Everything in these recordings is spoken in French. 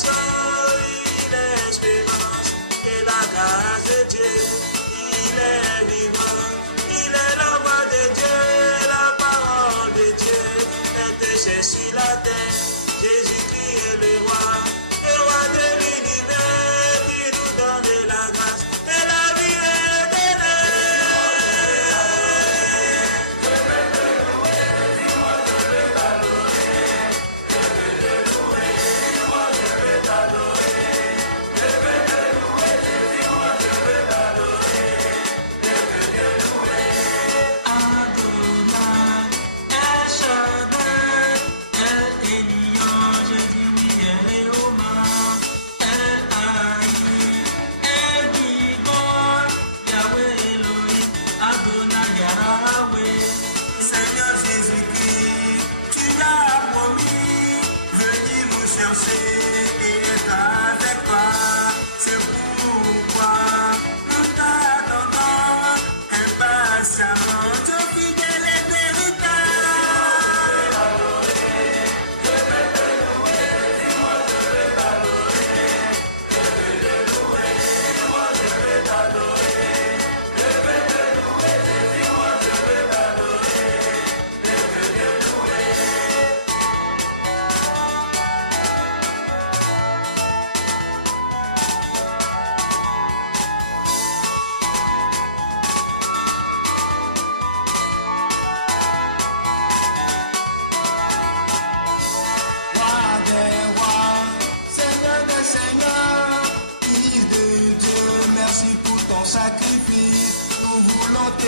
salvation, il est espérance et la grâce de Dieu. Il est vivant, il est la voix de Dieu, la parole de Dieu est échée sur la terre. Jésus-Christ est le roi de l'univers qui nous donne la grâce et la vie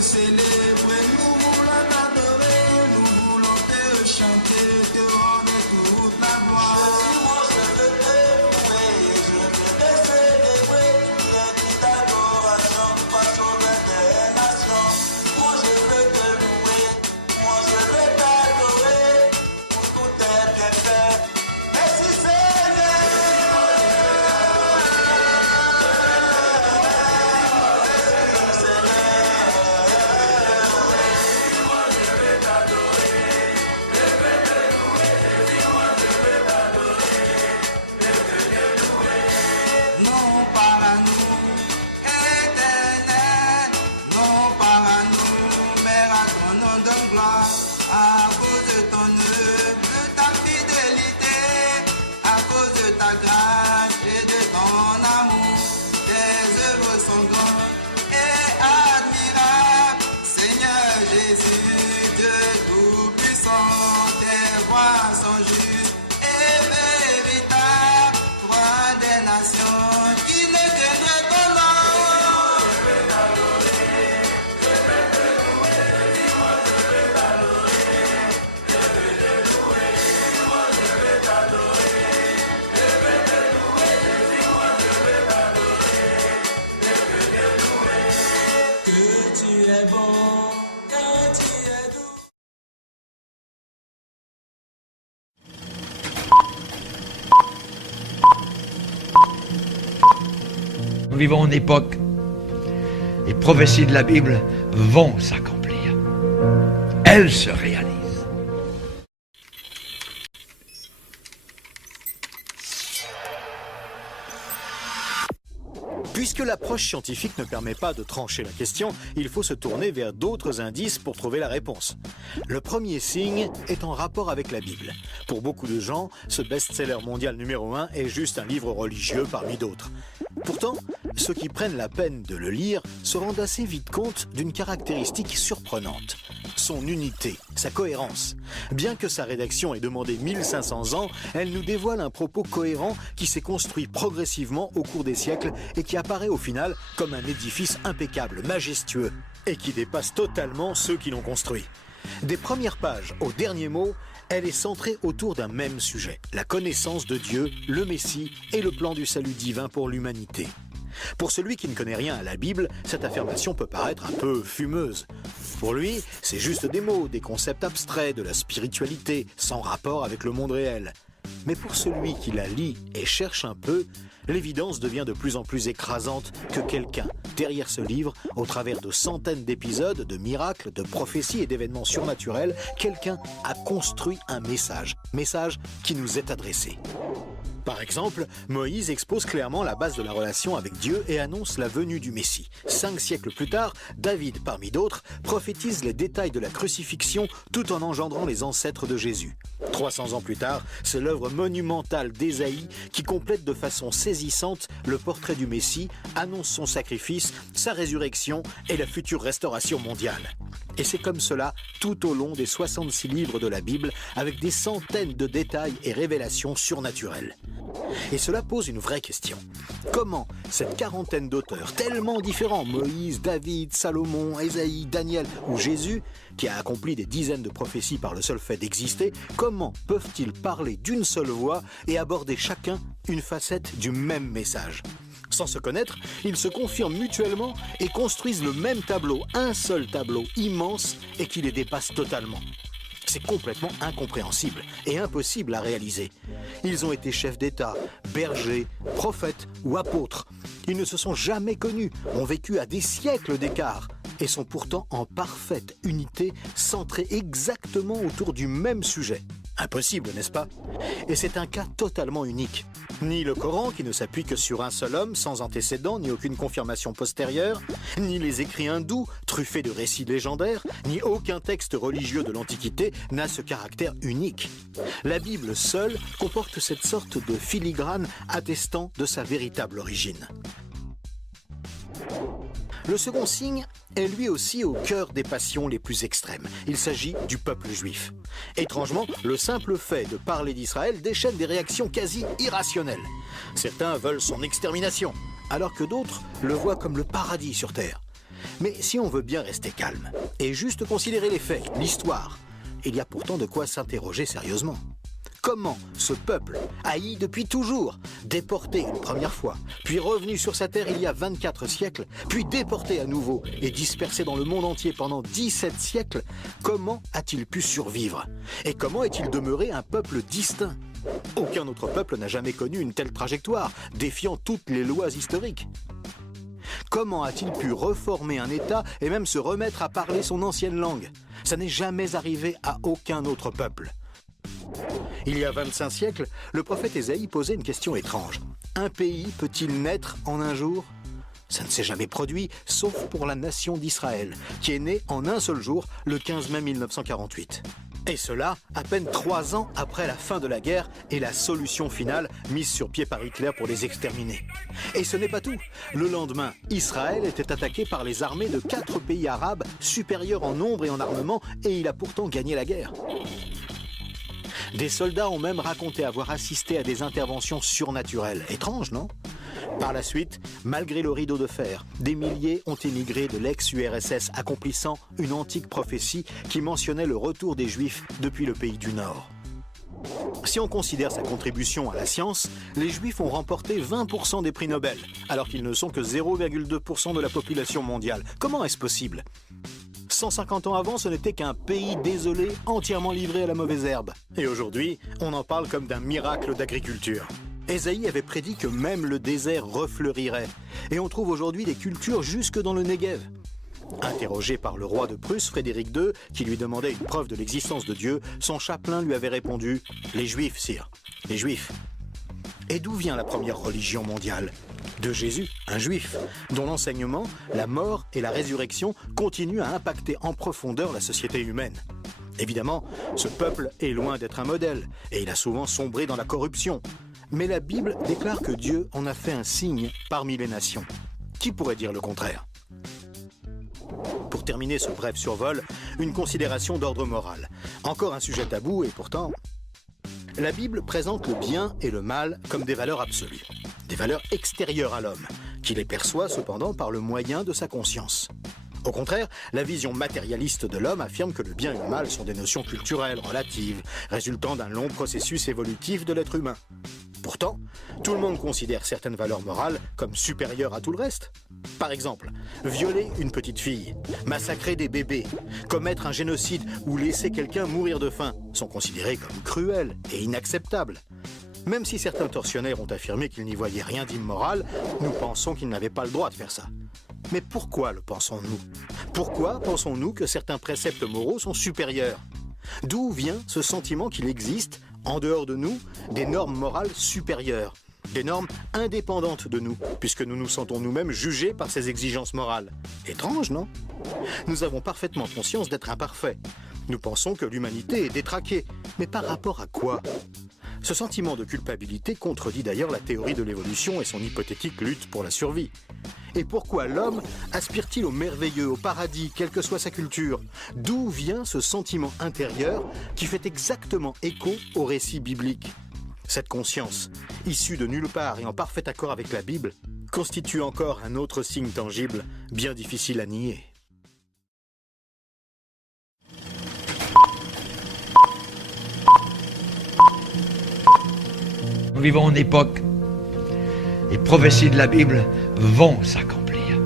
célébrer, nous voulons t'adorer, nous voulons te chanter, te rendre toute la gloire. Je veux te louer, je veux te célébrer, tu es toute adoration, pas sauveur des nations. Moi je veux te louer, moi je veux t'adorer, pour tous tes bienfaits. Merci Seigneur. Nous vivons une époque, les prophéties de la Bible vont s'accomplir. Elles se réalisent. Puisque l'approche scientifique ne permet pas de trancher la question, il faut se tourner vers d'autres indices pour trouver la réponse. Le premier signe est en rapport avec la Bible. Pour beaucoup de gens, ce best-seller mondial numéro 1 est juste un livre religieux parmi d'autres. Pourtant, ceux qui prennent la peine de le lire se rendent assez vite compte d'une caractéristique surprenante. Son unité, sa cohérence. Bien que sa rédaction ait demandé 1500 ans, elle nous dévoile un propos cohérent qui s'est construit progressivement au cours des siècles et qui apparaît au final comme un édifice impeccable, majestueux, et qui dépasse totalement ceux qui l'ont construit. Des premières pages au dernier mot, elle est centrée autour d'un même sujet, la connaissance de Dieu, le Messie et le plan du salut divin pour l'humanité. Pour celui qui ne connaît rien à la Bible, cette affirmation peut paraître un peu fumeuse. Pour lui, c'est juste des mots, des concepts abstraits, de la spiritualité, sans rapport avec le monde réel. Mais pour celui qui la lit et cherche un peu, l'évidence devient de plus en plus écrasante que quelqu'un, derrière ce livre, au travers de centaines d'épisodes, de miracles, de prophéties et d'événements surnaturels, quelqu'un a construit un message qui nous est adressé. Par exemple, Moïse expose clairement la base de la relation avec Dieu et annonce la venue du Messie. 5 siècles plus tard, David, parmi d'autres, prophétise les détails de la crucifixion tout en engendrant les ancêtres de Jésus. 300 ans plus tard, c'est l'œuvre monumentale d'Ésaïe qui complète de façon saisissante le portrait du Messie, annonce son sacrifice, sa résurrection et la future restauration mondiale. Et c'est comme cela tout au long des 66 livres de la Bible, avec des centaines de détails et révélations surnaturelles. Et cela pose une vraie question. Comment cette quarantaine d'auteurs tellement différents, Moïse, David, Salomon, Ésaïe, Daniel ou Jésus, qui a accompli des dizaines de prophéties par le seul fait d'exister, comment peuvent-ils parler d'une seule voix et aborder chacun une facette du même message ? Sans se connaître, ils se confirment mutuellement et construisent le même tableau, un seul tableau immense et qui les dépasse totalement. C'est complètement incompréhensible et impossible à réaliser. Ils ont été chefs d'État, bergers, prophètes ou apôtres. Ils ne se sont jamais connus, ont vécu à des siècles d'écart et sont pourtant en parfaite unité, centrés exactement autour du même sujet. Impossible, n'est-ce pas? Et c'est un cas totalement unique. Ni le Coran, qui ne s'appuie que sur un seul homme, sans antécédent, ni aucune confirmation postérieure, ni les écrits hindous, truffés de récits légendaires, ni aucun texte religieux de l'Antiquité n'a ce caractère unique. La Bible seule comporte cette sorte de filigrane attestant de sa véritable origine. Le second signe est lui aussi au cœur des passions les plus extrêmes. Il s'agit du peuple juif. Étrangement, le simple fait de parler d'Israël déchaîne des réactions quasi irrationnelles. Certains veulent son extermination, alors que d'autres le voient comme le paradis sur terre. Mais si on veut bien rester calme et juste considérer les faits, l'histoire, il y a pourtant de quoi s'interroger sérieusement. Comment ce peuple, haï depuis toujours, déporté une première fois, puis revenu sur sa terre il y a 24 siècles, puis déporté à nouveau et dispersé dans le monde entier pendant 17 siècles, comment a-t-il pu survivre? Et comment est-il demeuré un peuple distinct? Aucun autre peuple n'a jamais connu une telle trajectoire, défiant toutes les lois historiques. Comment a-t-il pu reformer un État et même se remettre à parler son ancienne langue? Ça n'est jamais arrivé à aucun autre peuple. Il y a 25 siècles, le prophète Ésaïe posait une question étrange. Un pays peut-il naître en un jour? Ça ne s'est jamais produit, sauf pour la nation d'Israël, qui est née en un seul jour, le 15 mai 1948. Et cela, à peine 3 ans après la fin de la guerre et la solution finale mise sur pied par Hitler pour les exterminer. Et ce n'est pas tout. Le lendemain, Israël était attaqué par les armées de 4 pays arabes supérieurs en nombre et en armement, et il a pourtant gagné la guerre. Des soldats ont même raconté avoir assisté à des interventions surnaturelles. Étrange, non? Par la suite, malgré le rideau de fer, des milliers ont émigré de l'ex-URSS, accomplissant une antique prophétie qui mentionnait le retour des Juifs depuis le pays du Nord. Si on considère sa contribution à la science, les Juifs ont remporté 20% des prix Nobel, alors qu'ils ne sont que 0,2% de la population mondiale. Comment est-ce possible? 150 ans avant, ce n'était qu'un pays désolé, entièrement livré à la mauvaise herbe. Et aujourd'hui, on en parle comme d'un miracle d'agriculture. Ésaïe avait prédit que même le désert refleurirait. Et on trouve aujourd'hui des cultures jusque dans le Negev. Interrogé par le roi de Prusse, Frédéric II, qui lui demandait une preuve de l'existence de Dieu, son chapelain lui avait répondu « Les Juifs, sire, les Juifs ». Et d'où vient la première religion mondiale? De Jésus, un juif, dont l'enseignement, la mort et la résurrection continuent à impacter en profondeur la société humaine. Évidemment, ce peuple est loin d'être un modèle, et il a souvent sombré dans la corruption. Mais la Bible déclare que Dieu en a fait un signe parmi les nations. Qui pourrait dire le contraire? Pour terminer ce bref survol, une considération d'ordre moral. Encore un sujet tabou et pourtant... La Bible présente le bien et le mal comme des valeurs absolues, des valeurs extérieures à l'homme, qui les perçoit cependant par le moyen de sa conscience. Au contraire, la vision matérialiste de l'homme affirme que le bien et le mal sont des notions culturelles, relatives, résultant d'un long processus évolutif de l'être humain. Pourtant, tout le monde considère certaines valeurs morales comme supérieures à tout le reste. Par exemple, violer une petite fille, massacrer des bébés, commettre un génocide ou laisser quelqu'un mourir de faim sont considérés comme cruels et inacceptables. Même si certains tortionnaires ont affirmé qu'ils n'y voyaient rien d'immoral, nous pensons qu'ils n'avaient pas le droit de faire ça. Mais pourquoi le pensons-nous? Pourquoi pensons-nous que certains préceptes moraux sont supérieurs? D'où vient ce sentiment qu'il existe, en dehors de nous, des normes morales supérieures, des normes indépendantes de nous, puisque nous nous sentons nous-mêmes jugés par ces exigences morales. Étrange, non? Nous avons parfaitement conscience d'être imparfaits. Nous pensons que l'humanité est détraquée, mais par rapport à quoi? Ce sentiment de culpabilité contredit d'ailleurs la théorie de l'évolution et son hypothétique lutte pour la survie. Et pourquoi l'homme aspire-t-il au merveilleux, au paradis, quelle que soit sa culture? D'où vient ce sentiment intérieur qui fait exactement écho au récit biblique? Cette conscience, issue de nulle part et en parfait accord avec la Bible, constitue encore un autre signe tangible, bien difficile à nier. Nous vivons une époque, les prophéties de la Bible vont s'accomplir.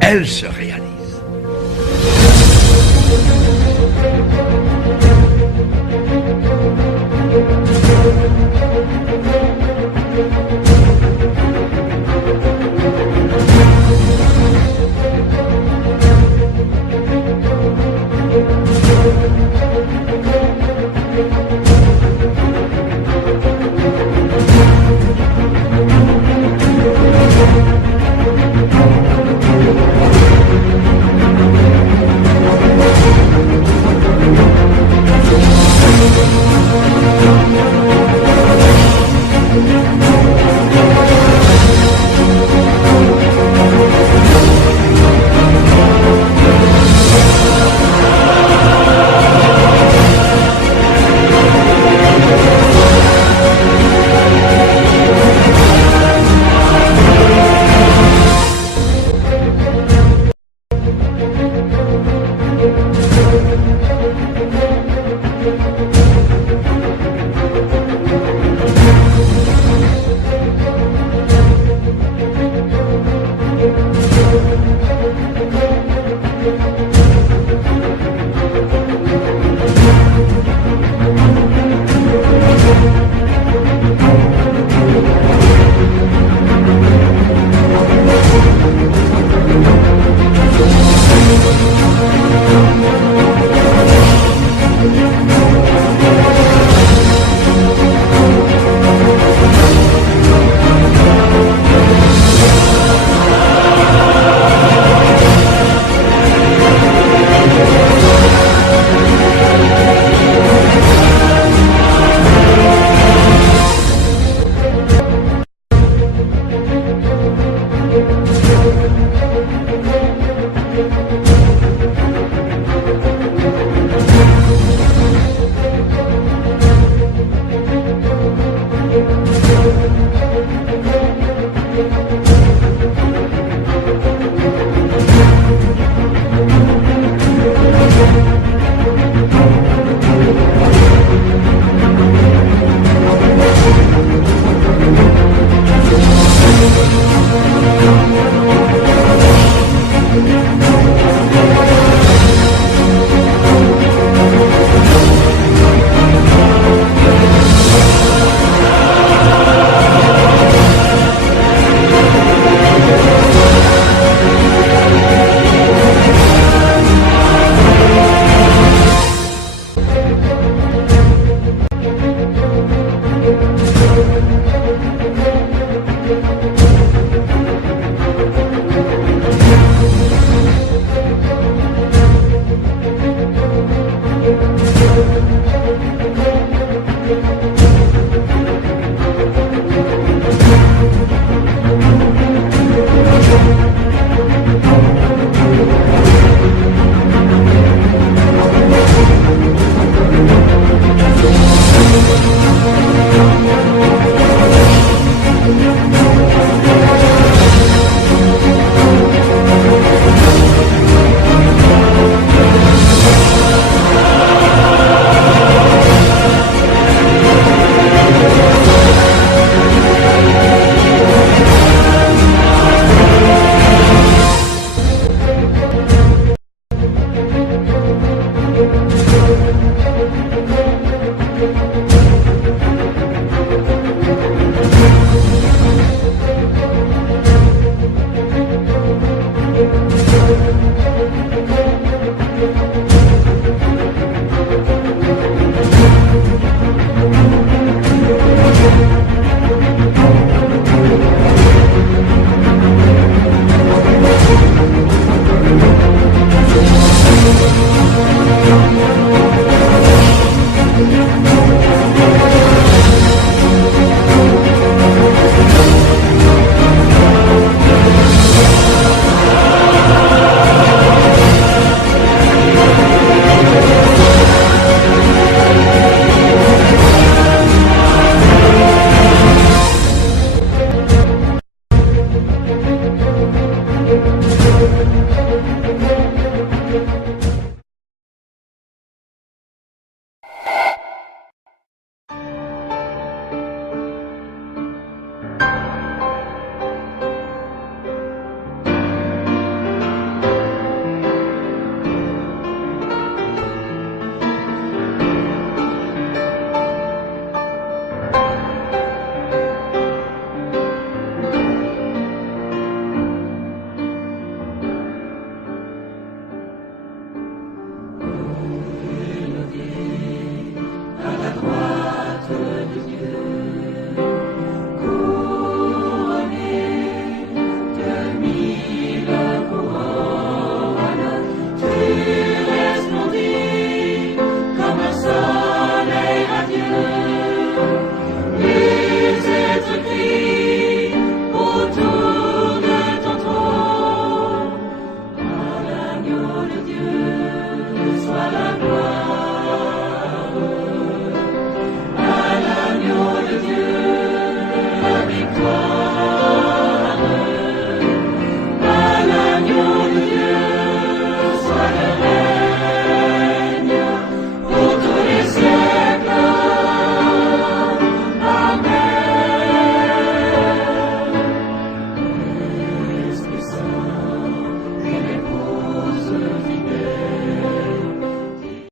Elles se réalisent.